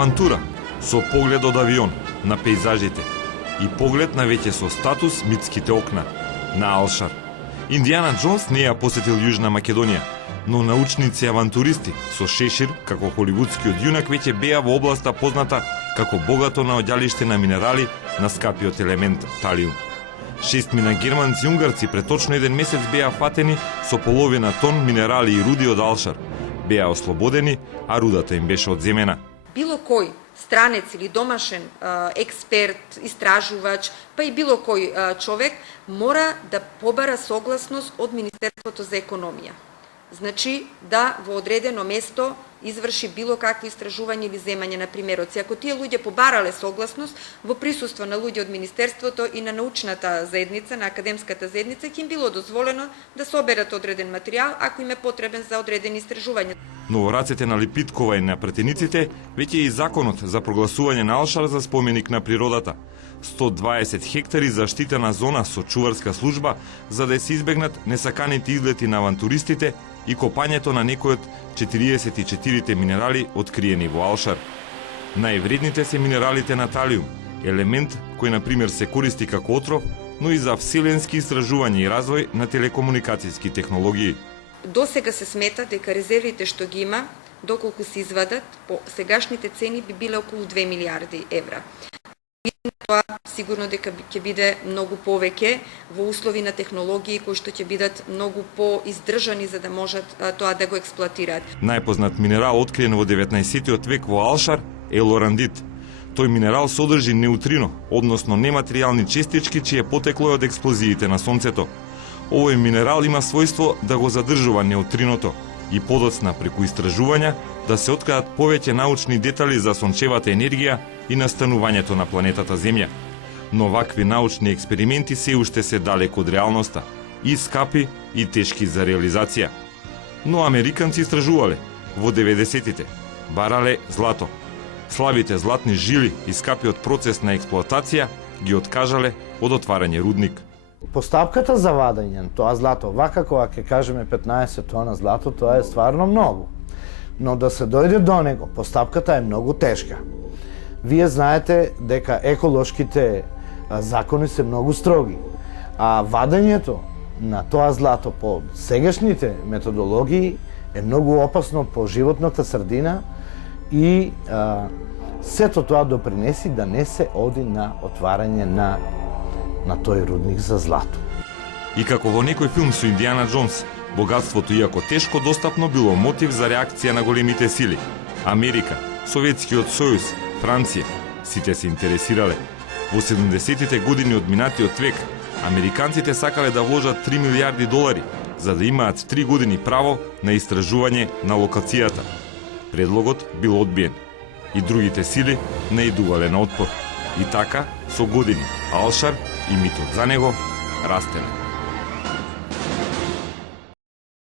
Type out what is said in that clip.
Авантура, со поглед од авион на пейзажите и поглед на веќе со статус митските окна на Алшар. Индиана Джонс не ја посетил Јужна Македонија, но научници авантуристи со шешир како холивудскиот јунак веќе беа во областа позната како богато наоѓалиште на минерали на скапиот елемент талиум. 6 германци и унгарци пред точно 1 месец беа фатени со половина тон минерали и руди од Алшар. Беа ослободени, а рудата им беше одземена. Било кој странец или домашен експерт, истражувач, па и било кој човек мора да побара согласност од Министерството за економија. Значи да во одредено место изврши било какво истражување или земање на примероци. Ако тие луѓе побарале согласност во присуство на луѓе од Министерството и на научната заедница, на академската заедница, ќе им било дозволено да соберат одреден материјал ако им е потребен за одредени истражувања. Но во рацете на Липиткова и на претениците веќе и законот за прогласување на Алшар за споменик на природата. 120 хектари заштитена зона со чуварска служба за да се избегнат несаканите излети на авантуристите и копањето на некој од 44 минерали откриени во Алшар. Највредните се минералите на талиум, елемент кој на пример се користи како отров, но и за вселенски истражување и развој на телекомуникацијски технологии. До сега се смета дека резервите што ги има, доколку се извадат, по сегашните цени би биле околу 2 милиарди евра. И тоа сигурно дека ќе биде многу повеќе во услови на технологии кои што ќе бидат многу поиздржани за да можат тоа да го експлоатираат. Најпознат минерал откриен во 19-тиот век во Алшар е лорандит. Тој минерал содржи неутрино, односно нематеријални честички чие потекло е од експлозиите на Сонцето. Овој минерал има својство да го задржува неутриното и подоцна преку истражувања да се откријат повеќе научни детали за сончевата енергија и настанувањето на планетата Земја. Но вакви научни експерименти се уште се далеко од реалноста, и скапи и тешки за реализација. Но американци истражувале во 90-тите, барале злато. Слабите златни жили и скапиот процес на експлоатација ги откажале од отварање рудник. Постапката за вадење тоа злато, вака кога ќе кажеме 15 тона злато, тоа е стварно многу. Но да се дојде до него, постапката е многу тешка. Вие знаете дека еколошките закони се многу строги, а вадењето на тоа злато по сегашните методологии е многу опасно по животната средина и сето тоа допринеси да не се оди на отварање на тој рудник за злато. И како во некој филм со Индиана Джонс, богатството, иако тешко достапно, било мотив за реакција на големите сили. Америка, Советскиот сојуз, Франција, сите се интересирале. Во 70-тите години од минатиот век, американците сакале да вложат 3 милиарди долари, за да имаат 3 години право на истражување на локацијата. Предлогот бил одбиен и другите сили наидувале на отпор. И така, со години, Алшар и митот за него растеле.